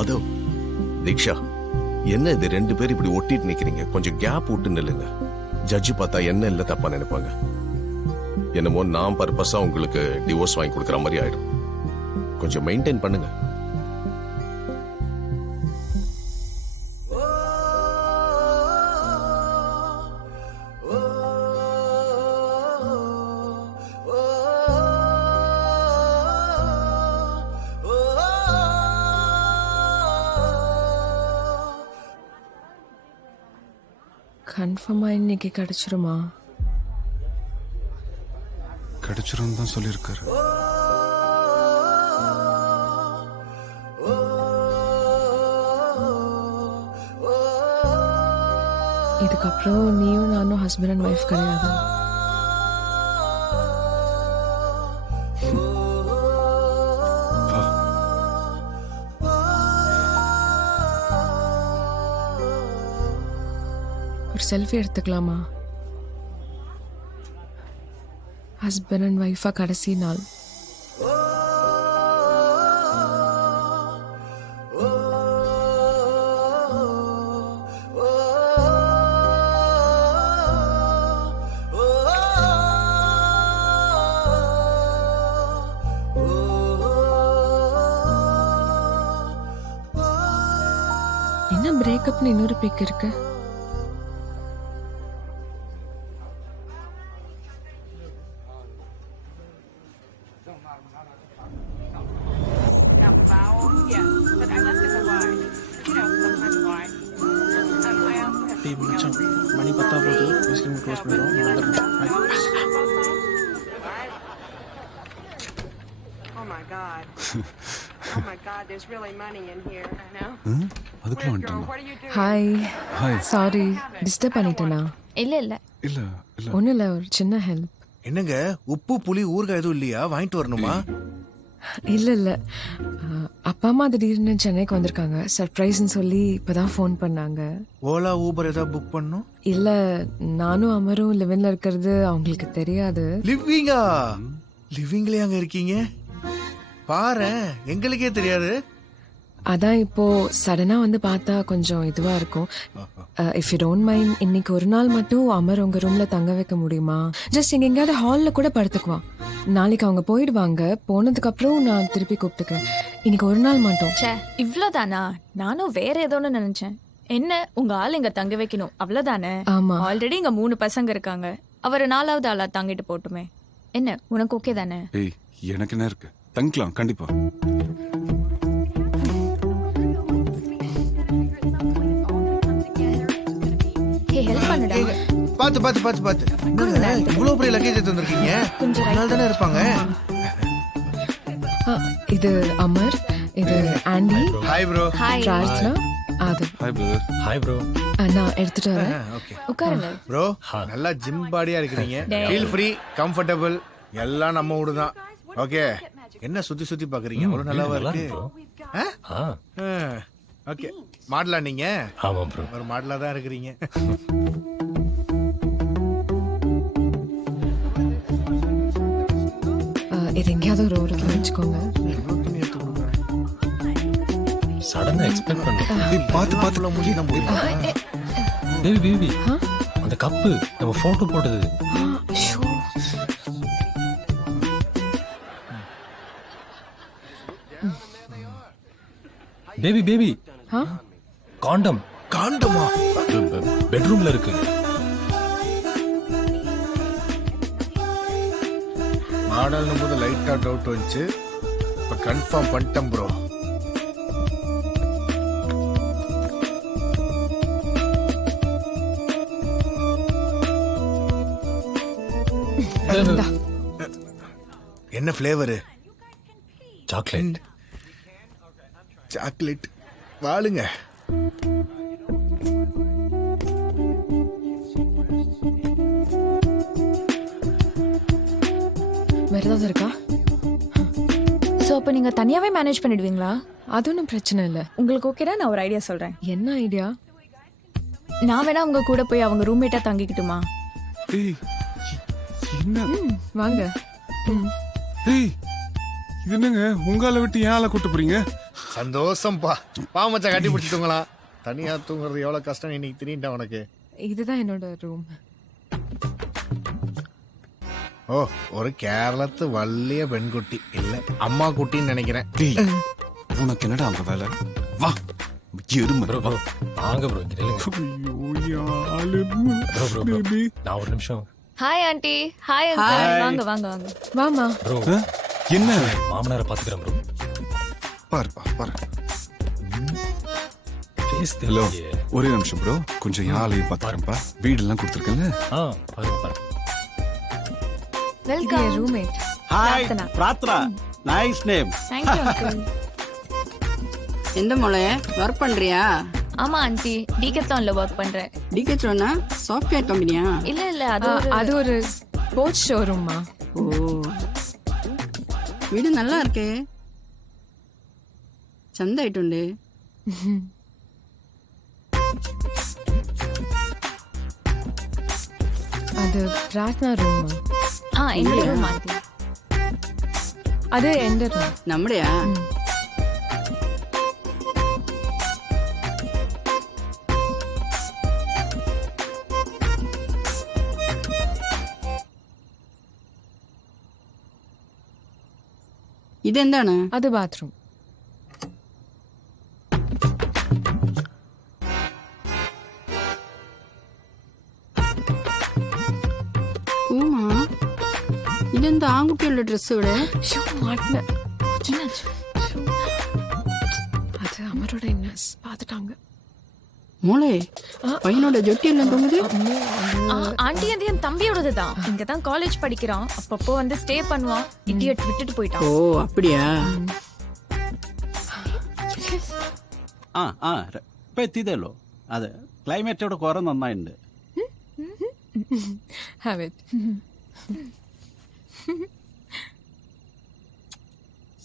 அதோ தீக்ஷா, என்ன இது 2 பேர் இப்படி ஒட்டிட்டு நிக்கிறீங்க? கொஞ்சம் கேப் விட்டு நில்லுங்க. ஜட்ஜி பார்த்தா என்ன இல்ல தப்பா நினைப்பாங்க. என்னமோ நான் பர்பஸா உங்களுக்கு டிவோர்ஸ் வாங்கி கொடுக்குற மாதிரி ஆயிடும். கொஞ்சம் மெயின்டைன் பண்ணுங்க. கன்ஃபார்மா இன்னைக்கு கிடைச்சிருமா? கிடைச்சிரும் தான் சொல்லியிருக்காரு. இதுக்கப்புறம் நீயும் நானும் ஹஸ்பண்ட் அண்ட் ஒய்ஃப் கிடையாது. ஒரு செல்ஃபி எடுத்துக்கலாமா? ஹஸ்பண்ட் அண்ட் ஒய்ஃபா கடைசி நாள். என்ன பிரேக்கப்னு இன்னொரு பிக் இருக்கு? மணி 10 போகுது. ஐஸ்கிரீம் க்ளோஸ் பண்ணிடுவோம். அதுக்குள்ள வந்துட்டாங்க. ஹாய். ஹாய். சாரி டிஸ்டர்ப் பண்ணிட்டேனா? இல்ல இல்ல ஒன்றும் இல்லை, ஒரு சின்ன ஹெல்ப். என்னங்க, உப்பு புளி ஊறுகாய் எதுவும் இல்லையா? வாங்கிட்டு வரணுமா? இல்லை இல்லை, அப்பா அம்மா திடீர்னு சென்னைக்கு வந்திருக்காங்க. சர்ப்ரைஸ்ன்னு சொல்லி இப்போதான் ஃபோன் பண்ணாங்க. ஓலா ஊபர் ஏதாவது புக் பண்ணும்? இல்லை, நானும் அமரும் லிவின்ல இருக்கிறது அவங்களுக்கு தெரியாது. லிவிங்கா? லிவிங்லயே அங்க இருக்கீங்க? பாரு, எங்களுக்கே தெரியாது. அதான் இப்போ சடனா வந்து பார்த்தா கொஞ்சம் இதுவா இருக்கும். இஃப் யூ டோன்ட் மைண்ட், இன்னைக்கு ஒரு நாள் மட்டும் அமர் உங்க ரூம்ல தங்க வைக்க முடியுமா? ஜஸ்ட் இங்க எங்கேயாவது ஹால்ல கூட படுத்துக்குவான். நாளைக்கு அவங்க போயிடுவாங்க. போனதுக்கு அப்புறம் நான் திருப்பி கூப்பிட்டுக்கிறேன். இன்னைக்கு ஒரு நாள் மட்டும். இவ்வளவுதானா? நானும் வேற ஏதோன்னு நினைச்சேன். என்ன, உங்க ஆள் இங்க தங்க வைக்கணும் அவ்வளவுதானே? ஆமா. ஆல்ரெடி இங்க 3 பசங்க இருக்காங்க. அவர் 4வது ஆளா தங்கிட்டு போட்டுமே. என்ன, உனக்கு ஓகே தானே? ஏய், எனக்கு என்ன இருக்கு, தங்கிக்கலாம் கண்டிப்பா. ஹெல்ப் பண்ணுடா. பாத்து பாத்து பாத்து பாத்து. இவ்வளவு பெரிய லக்கேஜ் எடுத்து வந்திருக்கீங்க. கொஞ்ச நாள் தானே இருப்பாங்க. இது அமர், இது aunty. Hi bro. Hi. Prarthana. அது ஹாய் பிரதர். Hi bro. நான் எடுத்துட்டு வரேன். ஓகே உட்காருங்க. ப்ரோ, நல்லா ஜிம் பாடியா இருக்கிறீங்க. ஃபீல் ஃப்ரீ, கம்ஃபர்டபிள், எல்லாம் நம்ம ஊடு தான். ஓகே. என்ன சுத்தி சுத்தி பாக்குறீங்க? அவ்வளவு நல்லாவா இருக்கு? ஓகே. மாடலா நீங்க? ஆமா ப்ரோ. ஒரு மாடலா தான் இருக்கிறீங்க. இது எங்கேயாவது ஒரு ஓரத்தில் வச்சுக்கோங்க. சடனா எக்ஸ்பெக்ட் பண்ணேன். பாத்து பாத்துல முடி நம்ம பேபி பேபி, அந்த கப்பு நம்ம போட்டோ போட்டது. பேபி பேபி, காண்டம். காண்டமா? பெட்ரூம்ல இருக்கு. மாடல்னு போது லைட்டா டவுட் வந்துச்சு. இப்ப கன்ஃபார்ம் பண்ணிட்டேன் ப்ரோ. என்ன ஃப்ளேவர்? சாக்லேட். சாக்லேட் வாளுங்க. வேற ஏதாவது இருக்கா? சோ அப்ப நீங்க தனியாவே மேனேஜ் பண்ணிடுவீங்களா? அது ஒன்றும் பிரச்சனை இல்லை. உங்களுக்கு ஓகேடா? நான் ஒரு ஐடியா சொல்றேன். என்ன ஐடியா? நான் வேணா உங்க கூட போய் அவங்க ரூம்மேட்டா தங்கிக்கிட்டுமா? ஏய், என்ன? வாங்க. ஏய், இது என்னங்க உங்கால விட்டு ஏன் ஆளை கூட்டு போறீங்க? சந்தோஷம்பா. பா மச்சான் கட்டி பிடிச்சி தூங்கலாம். தனியா தூங்குறது எவ்வளவு கஷ்டம் இன்னைக்கு தெரியுண்டா உனக்கு. இதுதான் என்னோட ரூம். ஓ, ஒரு கேரளத்து வள்ளிய பெண்குட்டி இல்ல அம்மா குட்டின்னு நினைக்கிறேன். டேய், உனக்கு என்னடா அங்க வேலை? வா எருமை. ப்ரோ ப்ரோ வாங்க ப்ரோ இங்க நில்லுங்க. ஐயோ, ஆளு. Bro bro bro Baby. நான் ஒரு நிமிஷம். Hi aunty. Hi uncle. வாங்க வாங்க வாங்க. வாமா. ப்ரோ என்ன மாமனாரை பாத்துக்கிறேன் ப்ரோ. பாரு. ஃபேஸ் ஹலோ, தெரியலையே. ஒரே நிமிஷம் ப்ரோ. கொஞ்சம் ஆளையும் பாத்துக்கிறேன்ப்பா. வீடெல்லாம் கொடுத்துருக்கேன்ல. பாருங்க. இது வெல்கம். என் roommate. Hi Prarthana. Prarthana. Nice name. Thank you uncle. எந்த மொழை ஒர்க் பண்றியா? ஆமா ஆண்டி, டிகத்தான்ல ஒர்க் பண்றேன். டிகேட்ரோனா சாஃப்ட்வேர் கம்பெனியா? இல்ல அது ஒரு ஸ்போர்ட்ஸ் ஷோரூம்மா. ஓ, வீடு நல்லா இருக்கே, ಚಂದ ಆಯ್ತುಂಡೆ. அது பிரார்த்தனா ரூம். எந்த ரூம் ஆண்டி? அது எந்த ரூம். நம்மடையா? ഇതെന്താണ്? அது பாத்ரூம். പൂമാ, ഇതെന്താ ആൺകുട്ടികളുടെ ഡ്രസ് ഇവിടെ? ஷோ மாட்டன. அது அமரோட இன்னஸ் பார்த்துட்டாங்க. മോളെ, பையனோட ஜொட்டி எல்லாம் தொங்குது. ஆண்டி அது என் தம்பியோடது தான். இங்க தான் காலேஜ் படிக்கிறான். அப்பப்போ வந்து ஸ்டே பண்ணுவான். இடியட் விட்டுட்டு போயிட்டான். ഓ அப்படியா? ഇപ്പൊ എത്തിയതല്ലോ. അതെ, ക്ലൈമറ്റ് ഇവിടെ കുറെ നന്നായിട്ടുണ്ട്. Have it.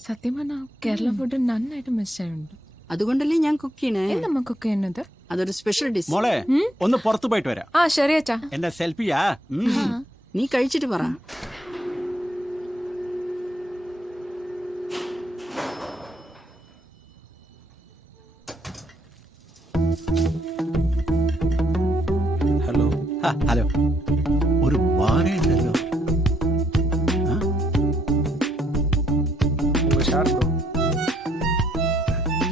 സത്യമാ ഞാൻ കേരള ഫുഡ് നന്നായിട്ട് മിസ് ചെയ്യുന്നുണ്ട്. അതുകൊണ്ടല്ലേ ഞാൻ കുക്ക് ചെയ്യണേ. എന്താ കുക്ക് ചെയ്യുന്നത്? അതൊരു സ്പെഷ്യൽ ഡിഷ്. മോളെ ഒന്ന് പുറത്തു പോയിട്ട് വരാം. ശരി അച്ഛാ. എന്റെ സെൽഫിയാ. നീ കഴിച്ചിട്ട് പറ. ഹലോ ഹലോ, ഒരു ബാറേ ഉണ്ടല്ലോ. உங்க ஷார்ட் ப்ரோ.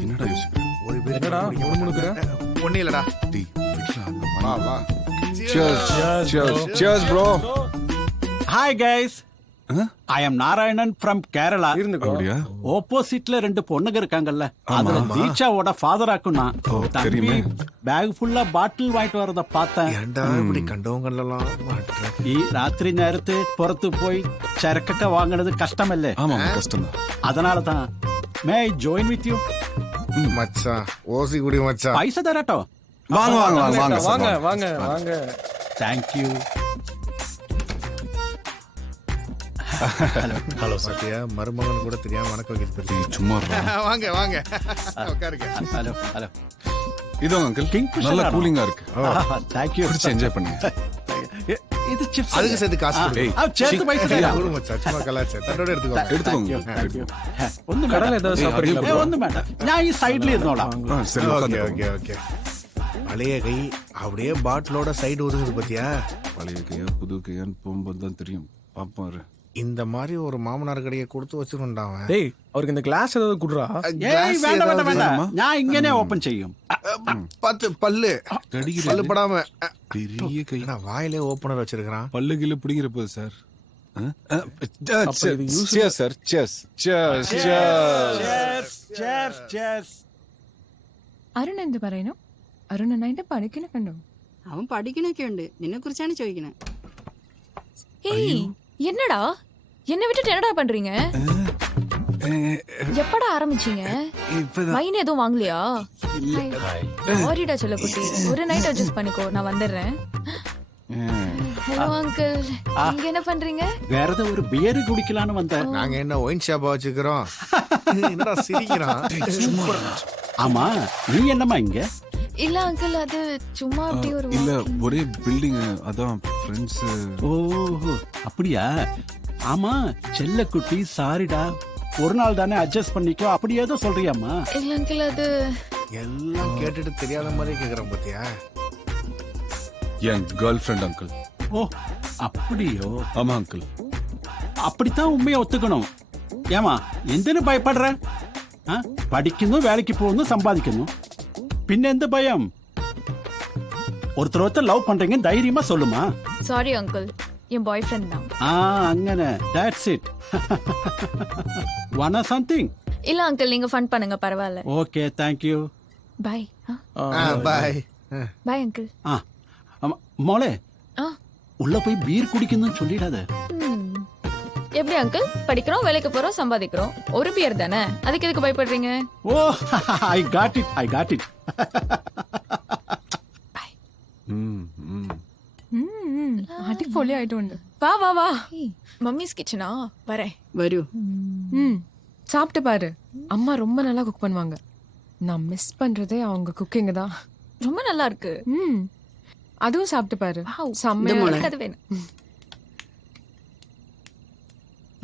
என்னடா யோசிக்கிற? ஒரு பேர் என்னடா, முணுமுணுக்குற? ஒண்ணு இல்லடா. டேய், விட்றா, அங்க வா வாங்க. வா. Cheers bro. Hi guys, I am Narayanan from Kerala. அப்படியா? ஆப்போசிட்ல ரெண்டு பொண்ணுங்க இருக்காங்கல்ல, அதுல தீட்சாவோட ஃபாதர் ஆக்குனா. தம்பி தெரியுமே. பேக் ஃபுல்லா பாட்டில் வாங்கிட்டு வரத பார்த்தேன். ஏன்டா இப்படி கண்டவங்கெல்லாம் மாட்டுற? ഈ രാത്രി നേരത്ത് പുറത്തു പോയി ചരക്കൊക്കെ വാങ്ങണത് കഷ്ടമല്ലേ? ஆமா, கஷ்டம்தான். அதனால தான் மே ஐ ஜாயின் வித் யூ. மச்சான் ஓசி குடி மச்சான். പൈസ തരാട്ടോ. வாங்க வாங்க வாங்க வாங்க வாங்க sir, வாங்க வாங்க. Thank you. Hello sir. பாத்தியா, மருமகன் கூட தெரியாம வணக்கம் வைக்கிறது டேய், பெருசு. சும்மா இருடா. வாங்க வாங்க உட்காருங்க. Hello hello. இதோ அங்கிள், Kingfisher நல்ல ஆണோ? கூலிங்கா இருக்கு. Thank you. குடிச்சு என்ஜாய் பண்ணுங்க. ഇത് ചിപ്സ്. அதுக்கு சேர்த்து காசு கொடு. ஏய், ചേർത്ത് പൈസ തരാം. குடு மச்சான், சும்மா கலாச்சே. தட்டோட எடுத்துக்கோ. எடுத்துக்கோங்க. Thank you. ഒന്നും கடல വേണ്ട. ஏதாவது ஏய், சாப்பிடுறீங்களா அதே bro? ഒന്നും വേണ്ട, ഞാൻ ഈ സൈഡിൽ ഇരുന്നോളാം. சரி, ஓகே உட்காந்துக்கோங்க. Okay okay. பழைய கை அப்படியே பாட்டிலோட சைடு ஒதுங்குது பாத்தியா? பழைய கையா புது கையான்னு போகும்போது தான் தெரியும். பாப்பாரு. இந்த மாதிரி ஒரு மாமனார் கடையை கொடுத்து வச்சிருந்தா அவன். டேய், அவருக்கு இந்த கிளாஸ் ஏதாவது குடுறா. ഏയ് വേണ്ട വേണ്ട വേണ്ട, ഞാൻ ഇങ്ങനെ ഓപ്പൺ ചെയ്യും. பத்து பல்லு கடிக்கிற பல்லு படாம. பெரிய கை. நான் வாயிலே ஓபனர் வச்சிருக்கான். பல்லு கீழே பிடிங்கிற போது சார். இது use- Cheers sir. Cheers. Cheers. Cheers. Cheers, cheers. Arun എന്ത് പറയുന്നു? അരുൺ നന്നായിട്ട് പഠിക്കണ കണ്ടോ? അവൻ പഠിക്കണൊക്കെ ഉണ്ട്. നിന്നെ കുറിച്ചാണ് ചോദിക്കണേ. ஏய், என்னடா என்ன விட்டுட்டு என்னடா பண்றீங்க? எப்படா ஆரம்பிச்சீங்க? இப்பதான். வைன் எதுவும் வாங்கலையா? ஹாய். சாரிடா செல்லக்குட்டி, ஒரு நைட் அட்ஜஸ்ட் பண்ணிக்கோ, நான் வந்துடுறேன். ஹலோ அங்கிள், நீங்க என்ன பண்றீங்க? വെറുതെ ഒരു ബിയർ കുടിക്കലാന്ന് വന്ന. நாங்க என்ன ஒயின் ஷாப்பா வச்சுக்கிறோம்? என்னடா சிரிக்கிறான்? ஆமா, நீ என்னம்மா இங்க? இல்ல அங்கிள், அது சும்மா அப்படி ஒரு இல்ல, walking. ஒரே பில்டிங், அதான் ஃப்ரெண்ட்ஸ். ஓ அப்படியா? ஆமா செல்லக்குட்டி, சாரிடா ஒரு நாள் தானே அட்ஜஸ்ட் பண்ணிக்கோ அப்படி ஏதோ சொல்றியாம்மா? இல்ல அங்கிள் அது எல்லாம் கேட்டுட்டு தெரியாத மாதிரி கேக்குறேன் பாத்தியா? என் கேர்ள் ஃப்ரெண்ட் அங்கிள். ஓ அப்படியோ? ஆமா அங்கிள். அப்படித்தான் உண்மையை ஒத்துக்கணும். ஏமா എന്തിനു ഭയப்படுற? പഠിക്കുന്നു, വേലയ്ക്ക് പോകുന്നു, സമ്പാദിക്കുന്നു. പിന്നെ എന്ത് ഭയം? ஒருத்தர் லவ் பண்றீங்க தைரியமா சொல்லுமா. சாரி அங்கிள், என் பாய் ஃப்ரெண்ட் தான். അങ്ങനെ தட்ஸ் இட். Wanna something? இல்ல அங்கிள், நீங்க ஃபன் பண்ணுங்க, பரவாயில்ல. Okay, thank you. Bye. Bye. Bye uncle. മോളെ உள்ள போய் பீர் குடிக்கணும்னு சொல்லிடாத. எப்படி அங்கிள்? படிக்கிறோம், வேலைக்கு போறோம், சம்பாதிக்கிறோம். ஒரு பியர் தானே, அதுக்கு எதுக்கு பயப்படுறீங்க? ஓ ஐ காட் இட். அடிப்பொலி ஆயிட்டு. வா வா வா. மம்மிஸ் கிச்சனா வரேன். വരൂ. சாப்பிட்டு பாரு, அம்மா ரொம்ப நல்லா குக் பண்ணுவாங்க. நான் மிஸ் பண்றதே அவங்க குக்கிங் தான். ரொம்ப நல்லா இருக்கு. அதுவும் சாப்பிட்டு பாரு, Wow. செம்மையா இந்த இருக்கு. அது வேணும்.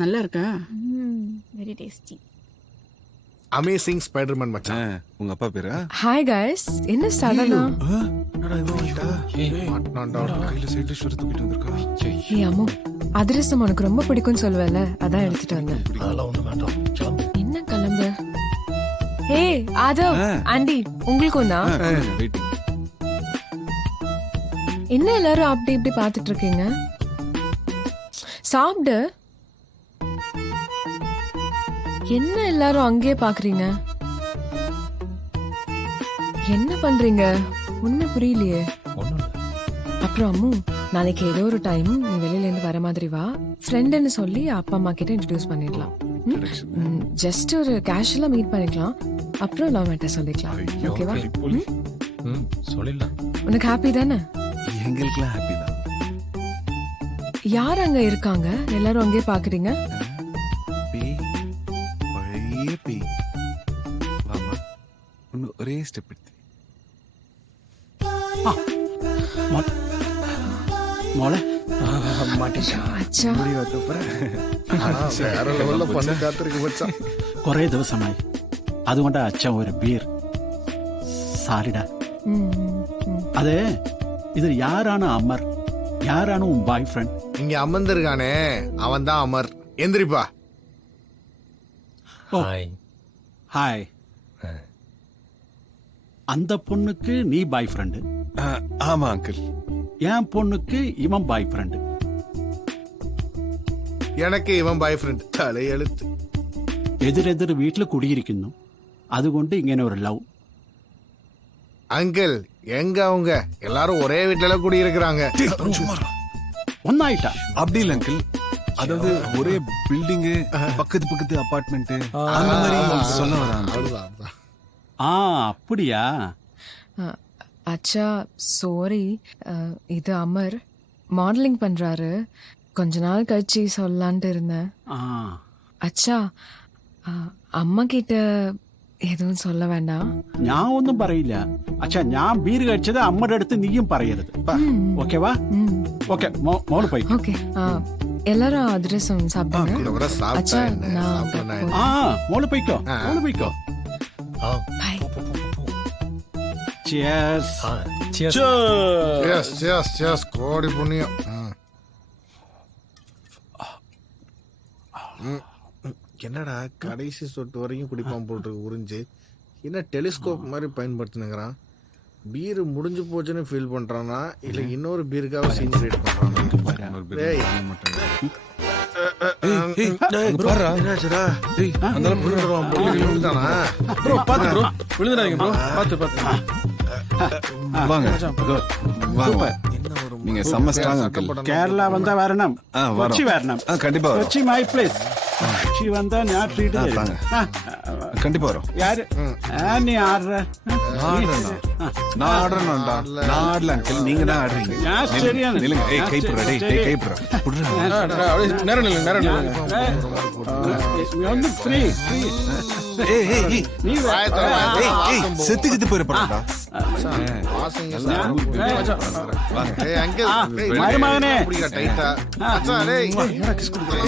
நல்லா இருக்கா? Very tasty. அமேசிங் ஸ்பைடர்மேன் மச்சான். உங்க அப்பா பேரா? ஹாய் கைஸ், என்ன சடனா? என்னடா இவன் வந்துட்டா? மாட்னான்டா. கையில சைடிஷ் தூக்கிட்டு வந்திருக்கா. ஏ அம்மு, அதிரசம் உனக்கு ரொம்ப பிடிக்கும்னு சொல்லுவல, அதான் எடுத்துட்டு வந்தேன். அதெல்லாம் ஒண்ணு வேண்டாம், கிளம்பு. என்ன கிளம்பு? ஹே ஆதவ், ஆண்டி உங்களுக்கும் தான். வெயிட்டிங். என்ன எல்லாரும் அப்படி இப்படி பாத்துட்டு இருக்கீங்க? சாப்பிடு. என்ன எல்லாரும் அங்கேயே பாக்குறீங்க? என்ன பண்றீங்க? ஒண்ணு புரியலையே. ஒண்ணும் இல்ல. அப்புறம் அம்மு, நாளைக்கு ஏதோ ஒரு டைம் நீ வெளியில இருந்து வர மாதிரி வா, ஃப்ரெண்டுன்னு சொல்லி அப்பா அம்மா கிட்ட இன்ட்ரடியூஸ் பண்ணிடலாம். ஜஸ்ட் ஒரு கேஷுவலா மீட் பண்ணிக்கலாம், அப்புறம் லவ் மேட்டர் சொல்லிக்கலாம். ஓகேவா? சொல்லிடலாம். உனக்கு ஹாப்பி தானே? எங்களுக்குலாம் ஹாப்பி தான். யார் அங்க இருக்காங்க? எல்லாரும் அங்கேயே பாக்குறீங்க. பேய், பழைய பேய். வாமா, இன்னும் ஒரே ஸ்டெப் எடுத்து. മോളെ அச்சா, வேற லெவல்ல பண்ண காத்திருக்கு மச்சான். കുറേ ദിവസമായി, അതുകൊണ്ട് അച്ഛൻ ഒരു ബീർ. സാരിടാ. അതെ, ഇതിൽ யாரான அமர், யாரான உன் பாய் ஃப்ரெண்ட்? இங்க அமர்ந்திருக்கானே அவன் தான் அமர். எந்திரிப்பா. ஹாய். ஹாய். அந்த பொண்ணுக்கு நீ பாய் ஃப்ரெண்டு, ஆமா அங்கிள். என் பொண்ணுக்கு இவன் பாய் ஃப்ரெண்டு. எனக்கு இவன் பாய் ஃப்ரெண்ட். தலையெழுத்து. എതിരെതിർ വീട്ടിൽ കുടിയിരിക്കുന്നു, അതുകൊണ്ട് ഇങ്ങനെ ഒരു ലവ്. அங்கிள், எங்க அவங்க எல்லாரும் ஒரே வீட்டுல குடி இருக்கிறாங்க. ഒന്നായിട്ടാ? அப்படி இல்ல அங்கிள், அதாவது ஒரே பில்டிங், பக்கத்து பக்கத்து அபார்ட்மெண்ட், அந்த மாதிரி சொல்ல வராங்க. அப்படியா? அச்சா சாரி, இது அமர் மாடலிங் பண்றாரு. கொஞ்ச நாள் கழிச்சு சொல்லலான்ட்டு இருந்தேன். அச்சா, அம்மா கிட்ட எதுவும் சொல்ல வேண்டாம். ഞാൻ ഒന്നും പറയില്ല. അച്ഛാ, ഞാൻ ബീർ കഴിച്ചത് അമ്മയുടെ അടുത്ത് നീയും പറയരുത്. ഓക്കേവാ? ഓക്കെ, മോള് പോയി. ஓகே, எல்லாரும் அதிரசம் சாப்பிடுங்க. கூட சாப்பிட்டா அச்சா, என்ன, நான் சாப்பிட்டா என்ன? മോള് പോയിക്കോ, മോള് പോയിക്കോ. By. Cheers. Cheers. Cheers, cheers, cheers. கோடி புண்ணியம். என்னடா கடைசி சொட்டு வரைக்கும் குடிப்பான் போட்டு உறிஞ்சு, என்ன டெலிஸ்கோப் மாதிரி பயன்படுத்தினுங்கிறான். பீர் முடிஞ்சு போச்சுன்னு ஃபீல் பண்றானா இல்ல இன்னொரு பீருக்காக சீன் கிரியேட் பண்றானா? டேய், என்னாச்சுடா? விழுந்துட்டானா? ப்ரோ பாத்து ப்ரோ, விழுந்துடாதீங்க ப்ரோ, பாத்து பாத்து. வாங்க வாங்க. நீங்க செம்ம ஸ்ட்ராங் அங்கிள். കേരള വന്നാ വരണം, வரோம். കൊച്ചി വരണം. கண்டிப்பா வரோம். Kochi my place. കൊച്ചി വന്നാ ഞാൻ ട്രീറ്റ് ചെയ്യും. கண்டிப்பா வரோம். யாரு? நீ ஆடுற? நான் ஆடுறேன்டா. நான் ஆடல அங்கிள், நீங்க தான் ஆடுறீங்க. ഞാൻ ശരിയാണ്. நில்லுங்க. ஏய் கை புடுடா, டேய் கை புடுடா. புடுடா. நேரம் நில்லுங்க, நேரம் நில்லுங்க. ഒന്ന് ഫ്രീ. ஏய் ஏய் ஏய். നീ ஏய் ஏய் செத்துக்கிட்டு போயிர போறடா. பாசங்க சார். ஏய் அங்கிள், டேய் மருமகனே. பிடிக்க டைட்டா. மச்சான் டேய்.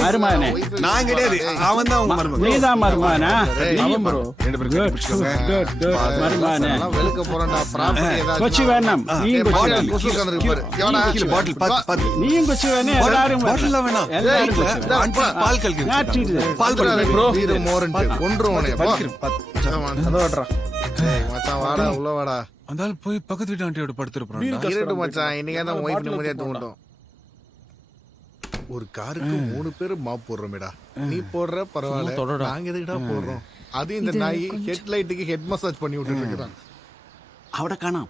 மருமகனே. நான் கிடையாது, அவன் தான் உங்க மருமகன். நீதான் மருமகனா? நீயும் bro. ரெண்டு பேரும் கட்டி பிடிச்சுக்கோங்க. மருமகனே. எல்லாம் வெளுக்க போறேன்டா. ப்ராப்பர்ட்டி ஏதாவது கொச்சி வேணாம். நீயும் கொச்சி பாட்டில் வேணும். குசு உட்கார்ந்திருக்கு பாரு. எவனா? கீழே பாட்டில் பாத்து நீயும் கொச்சி வேணும். எல்லாரும் பாட்டில் வேணாம். எல்லாரும் கொச்சி வேணும். ஆண்டி பால் கலக்கி நான் treat பால் கலக்கி ப்ரோ. வீடு மோரன்ட்டு கொன்றுவனே. போ. பாத்து. ஏய் மச்சான் வாடா, உள்ள வாடா. அந்தால போய் பக்கத்து வீட்டு ஆண்டியோட படுத்துறோம். இருட்டு மச்சான், இன்னைக்கு தான் ஒய்ஃப் நிம்மதியா தூங்கட்டும். ஒரு காருக்கு 3 பேர் மாப் போடுறோமேடா. நீ போடுற பரவாயில்ல, நாங்க எதுக்குடா போடுறோம்? அது இந்த நாய் ஹெட் லைட்டுக்கு ஹெட் மசாஜ் பண்ணி விட்டுட்டு இருக்கான். அவட காணோம்.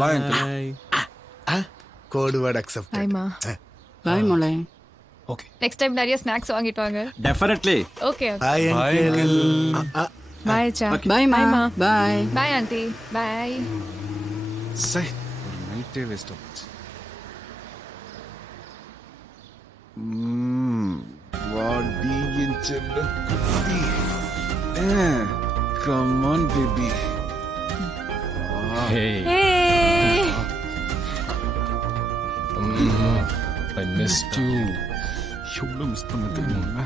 Bye uncle. Code word accept. ஹாய்மா. பாய் மோளே. ஓகே நெக்ஸ்ட் டைம் நிறைய ஸ்நாக்ஸ் வாங்கிட்டு வாங்க. Definitely. Okay hi uncle. Bye அச்சா. பாய் மா. Bye, Ma. Bye. Bye aunty. Bye. சை, ஒரு நைட்டே வேஸ்ட் ஆச்சு. வாடி என் செல்ல குட்டி. Come on baby. Hey Hey. I missed you. எவ்வளவு மிஸ் பண்ண தெரியுமா?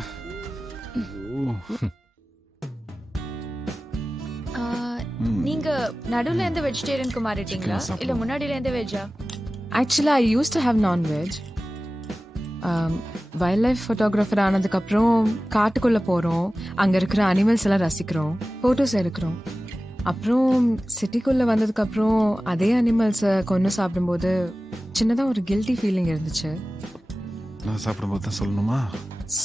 நீங்க நடுவுல இருந்து வெஜிடேரியனுக்கு மாறிட்டீங்களா இல்ல முன்னாடில இருந்து வெஜ்ஜா? Actually I use to have nonveg. Wildlife photographer ஆனதுக்கப்புறம் காட்டுக்குள்ளே போகிறோம், அங்கே இருக்கிற அனிமல்ஸ் எல்லாம் ரசிக்கிறோம், ஃபோட்டோஸ் எடுக்கிறோம். அப்புறம் சிட்டிக்குள்ளே வந்ததுக்கப்புறம் அதே அனிமல்ஸை கொன்று சாப்பிடும்போது சின்னதாக ஒரு கில்ட்டி ஃபீலிங் இருந்துச்சு. நான் சாப்பிடும்போது தான் சொல்லணுமா?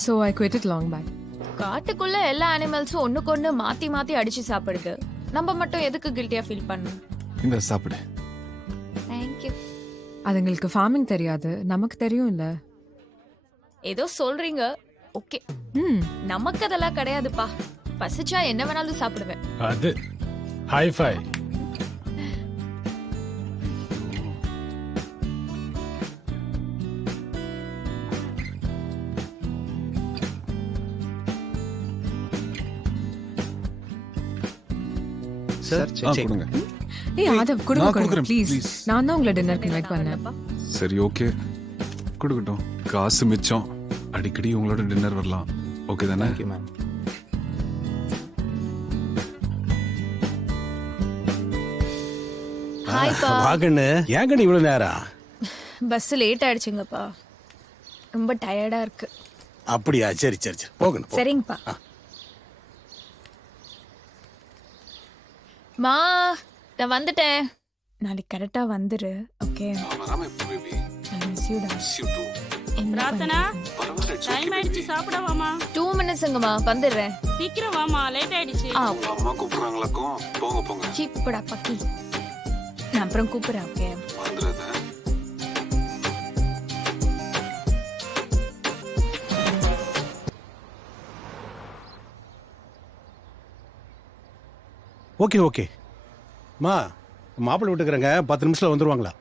So I quit it long back. காட்டுக்குள்ள எல்லா அனிமல்ஸும் ஒண்ணுக்கு ஒண்ணு மாத்தி மாத்தி அடிச்சு சாப்பிடுது, நம்ம மட்டும் எதுக்கு கில்ட்டியா ஃபீல் பண்ணணும்? இந்த சாப்பிடு. தேங்க்யூ. அதுங்களுக்கு ஃபார்மிங் தெரியாது, நமக்கு தெரியும் இல்லை. ஏதோ சொல்றீங்க, ஓகே. நமக்கு அதெல்லாம் கிடையாதுப்பா. பசிச்சா என்ன வேணாலும் சாப்பிடுவேன். அது ஹை ஃபை. கொடுங்க. ஏய் ஆதவ், நான் கொடுங்க கொடுக்குறேன், ப்ளீஸ். please. நான் தான் உங்களை டின்னருக்கு இன்வைட் பண்ணேன். சரி ஓகே, கொடுக்கட்டும். காசு மிச்சம், அடிக்கடி உங்களோட டின்னர் வரலாம். ஓகே தானே? ஹாய்ப்பா. வாகண்ணு, ஏங்கண்ணு இவ்வளவு நேரம்? பஸ் லேட் ஆயிடுச்சுங்கப்பா, ரொம்ப டயர்டா இருக்கு. அப்படியா? சரி சரி சரி, போகணும். சரிங்கப்பா. மா, நான் வந்துட்டேன். நாளைக்கு கரெக்டா வந்துரு. ஓகே. பிரார்த்தனா, டைம் ஆயிடுச்சு, சாப்பிட வாமா. 2 மினிட்ஸ்ங்கம்மா, வந்துடுறேன். சீக்கிரம் வாமா, லேட் ஆயிடுச்சு. அம்மா கூப்பிடுறாங்களாக்கும். போங்க போங்க. சீப்படா பக்கி, நான் அப்புறம் கூப்பிடுறேன். ஓகே. வந்துடுறேன். Okay okay. மா, மாப்பிள்ளை விட்டுக்கிறேங்க, 10 நிமிஷத்துல வந்துருவாங்களா?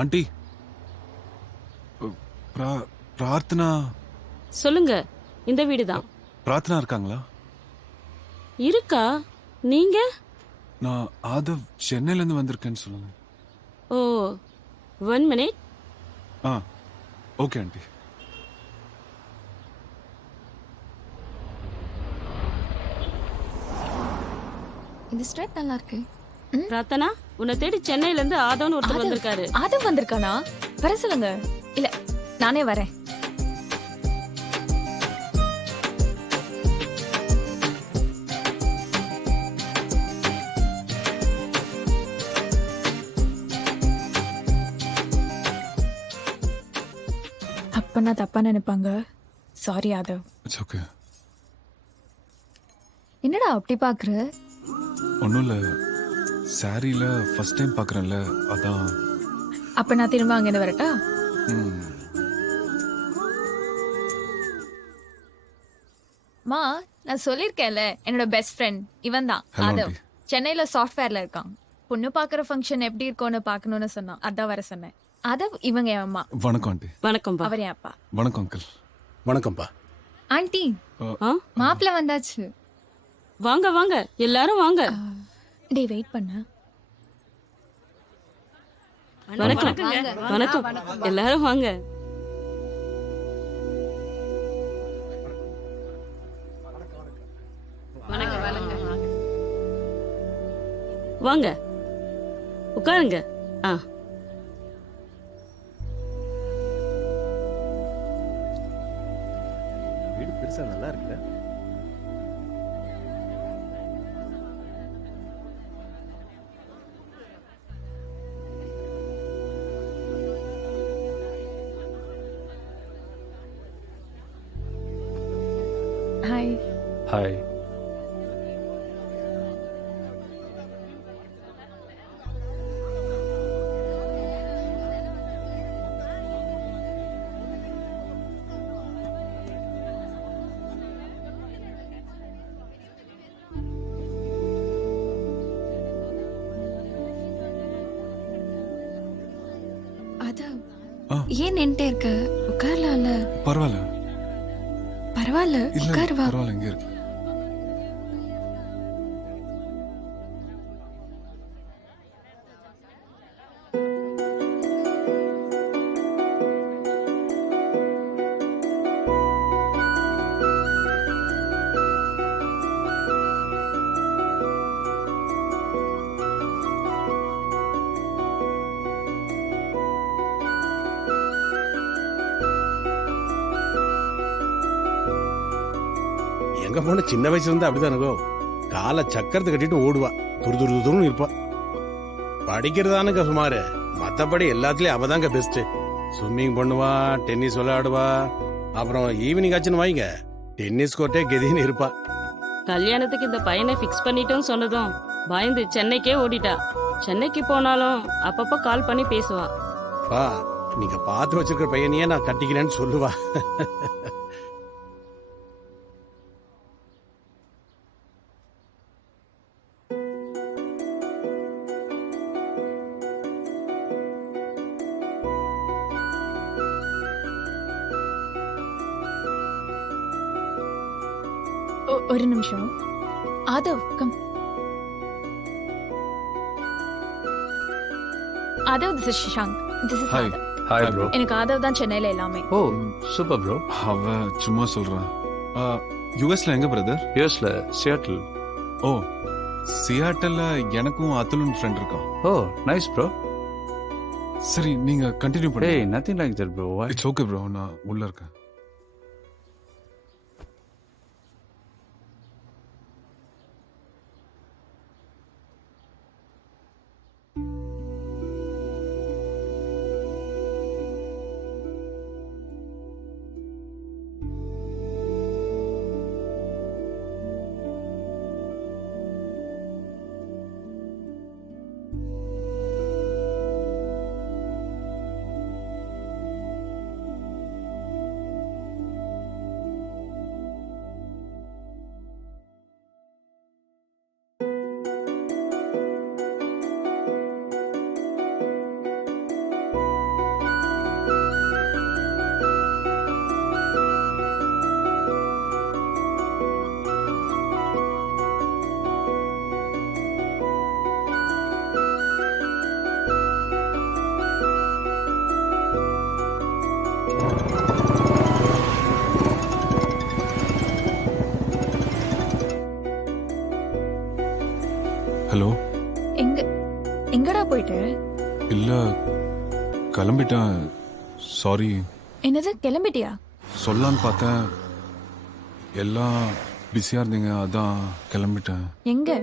ஆண்டி, பிரார்த்தனா. சொல்லுங்க, இந்த வீடுதான். பிரார்த்தனா இருக்காங்களா? இருக்கா? நீங்க? நான் ஆதவ், சென்னையில இருந்து வந்திருக்கேன்னு சொல்லுங்க. ஓ, 1 மினிட். Okay aunty. இந்த ஸ்ட்ரைட் நல்லா இருக்கு. பிரார்த்தனா, உன்னை தேடி சென்னையில இருந்து ஆதவன் ஒருத்தர் வந்திருக்காரு. ஆதவ் வந்திருக்கானா? வர சொல்லுங்க. இல்ல, நானே வரேன். அப்பனா தப்பா நினைப்பாங்க. சாரி ஆதவ். It's okay. என்னடா அப்படி பாக்குற? ஒன்றும் இல்லை, சாரியில ஃபர்ஸ்ட் டைம் பார்க்குறேன்ல, அதான். அப்ப நான் திரும்ப அங்க இருந்து வரட்டா? மா, நான் சொல்லிருக்கேன்ல, என்னோட பெஸ்ட் ஃப்ரெண்ட் இவன் தான் ஹலோ ஆதவ். ஆண்டி. சென்னையில சாஃப்ட்வேர்ல இருக்கான். பொண்ணு பாக்குற ஃபங்க்ஷன் எப்படி இருக்கும்னு பார்க்கணும்னு சொன்னான். அதான் வர சொன்னேன். அத இவங்க என் அம்மா. வணக்கம் ஆண்டி. வணக்கம் அவர் என் அப்பா. வணக்கம் அங்கிள். வணக்கம்ப்பா. ஆண்டி ஆ மாப்பிள்ள வந்தாச்சு. வாங்க வாங்க எல்லாரும் வாங்க. டேய் வெயிட் பண்ணு. வணக்கம் வணக்கம் எல்லாரும் வாங்க. வாங்க உட்காருங்க. ஆ வீடு பெருசா நல்லா இருக்குல்ல? ஹாய். ஹாய். அது ஏன் நின்ட்டே இருக்க? உட்காரலாம்ல. பரவாயில்ல. பரவாயில்ல இல்ல உட்காருவா. பரவாயில்ல, இங்கே இருக்கு. எங்க பொண்ணு சின்ன வயசுல இருந்து அப்படிதானுங்கோ. காலை சக்கரத்தை கட்டிட்டு ஓடுவா, துரு துரு துருன்னு இருப்பா. படிக்கிறதானுங்க சுமாரு, மத்தபடி எல்லாத்துலயும் அவதாங்க பெஸ்ட். ஸ்விம்மிங் பண்ணுவா, டென்னிஸ் விளையாடுவா. அப்புறம் ஈவினிங் ஆச்சுன்னு வாங்க, டென்னிஸ் கோர்ட்டே கெதின்னு இருப்பா. கல்யாணத்துக்கு இந்த பையனை ஃபிக்ஸ் பண்ணிட்டோம்னு சொன்னதும் பயந்து சென்னைக்கே ஓடிட்டா. சென்னைக்கு போனாலும் அப்பப்ப கால் பண்ணி பேசுவா. பா, நீங்க பார்த்து வச்சிருக்கிற பையனையே நான் கட்டிக்கிறேன்னு சொல்லுவா. ஒரு நிமிஷம். Aadhav come. Aadhav, this is Shashank. This is hi. Aadhav. Hi bro. எனக்கு ஆதவ் தான் சென்னையில எல்லாமே. ஓ சூப்பர் ப்ரோ. அவ சும்மா சொல்றான். யுஎஸ்ல எங்க பிரதர்? யூஎஸ்ல சியாட்டில். ஓ, சியாட்டல்ல எனக்கும் அதுலுன் ஃப்ரெண்ட் இருக்கான். ஓ நைஸ் ப்ரோ. சரி, நீங்க கண்டினியூ ஏய் பண்ணுங்க. Nothing like that bro. It's okay bro, நான் உள்ள இருக்கேன். ஹலோ. எங்கடா போயிட்டு? இல்ல, கிளம்பிட்டேன். சாரி. என்னது கிளம்பிட்டியா? சொல்லலான்னு பார்த்தேன், எல்லாம் பிஸியா இருந்தீங்க, அதான் கிளம்பிட்டேன். எங்க?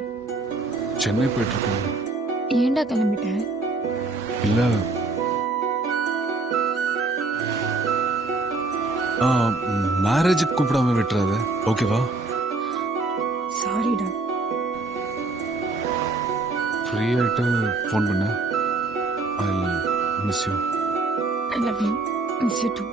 சென்னை போயிட்டு இருக்கேன். ஏன்டா கிளம்பிட்ட? இல்ல, மேரேஜுக்கு கூப்பிடாம விட்டுறாத, ஓகேவா? சாரிடா. ஃப்ரீ ஆயிட்டு ஃபோன் பண்ண. I miss you. I love you. Miss you too.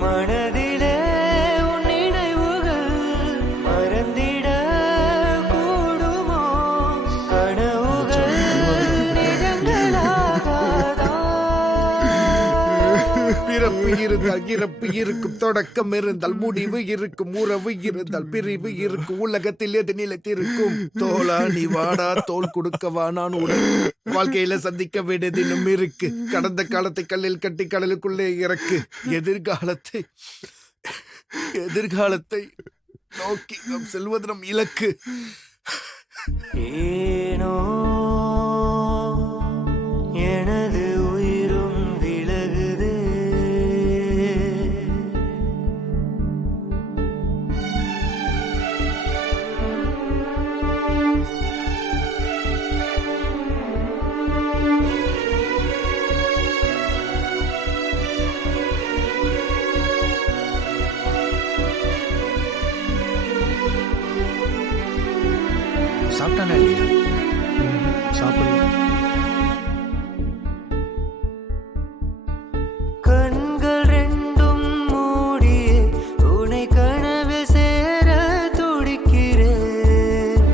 மனதிலே உன் நினைவுகள் மறந்திட கூடுமோ கனவுகள் நிஜங்களாகாதா பிறப்பு இருந்தால் இறப்பு இருக்கும், தொடக்கம் இருந்தால் முடிவு இருக்கும், உறவு இருந்தால் பிரிவு இருக்கும், உலகத்தில் எது நிலைத்திருக்கும். தோளா நீ வாடா, தோல் கொடுக்கவா நான் உடன், வாழ்க்கையில சந்திக்க வேண்டியது இன்னும் இருக்கு. கடந்த காலத்தை கல்லில் கட்டி கடலுக்குள்ளே இறக்கு, எதிர்காலத்தை நோக்கி நாம் செல்வது நம் இலக்கு. ஏனோ எனது உயிரும் விலகுதே சாப்பிட்டானா இல்லையா? சாப்பிடல. கண்கள் ரெண்டும் மூடியே உனை கனவில் சேர துடிக்கிறேன்.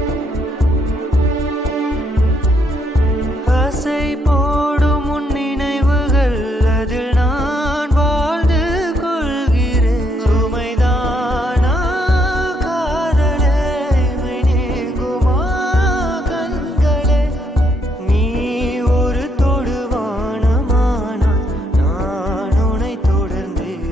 ஆசை போடும் உன் நினைவுகள், அதில் நான் வாழ்ந்து கொள்கிறேன். சுமைதானா காதலே, இமை நீங்குமா கண்களே? நீ ஒரு தொடுவானமானால் நான் உன்னை தொடர்ந்தேன்.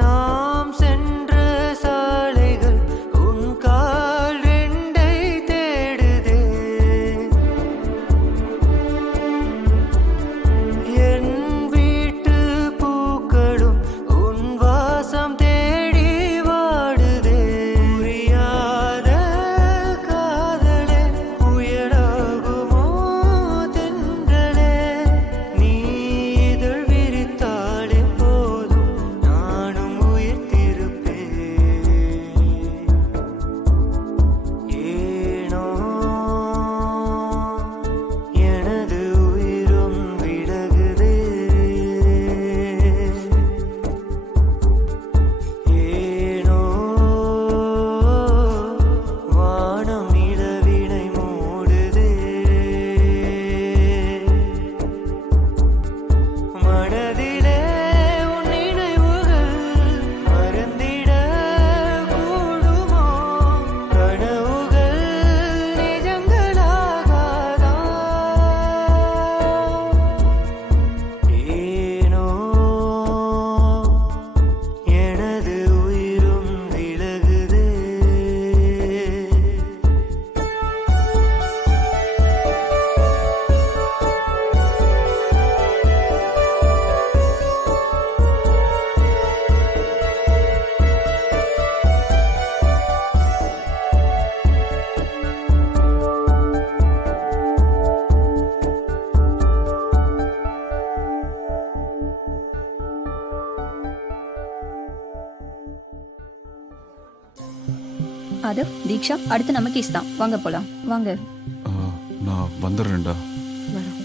நாம் சென்ற சாலைகள் உன் கால் ரெண்டை தேடுதே. என் வீட்டு பூக்களும் உன் வாசம் தேடி வாடுதே. புரியாத காதலே, புயலாகுமோ தென்றலே? நீ இதழ் விரித்தாலே போதும், நானும் உயிர்த்திருப்பேன். ஏனோ எனது உயிரும் விலகுதே. ஏனோ வானம் நிலவினை மூடுதே. மனதிலே உன் நினைவுகள் மறந்திட கூடுமோ கனவுகள் நிஜங்களாகாதா? ஏனோ எனது உயிரும் விலகுதே. அதவ், தீக்ஷா, அடுத்து நம்ம கேஸ் தான். வாங்க போலாம். வாங்க. நான் வந்துடுறேன்டா. வரோம்.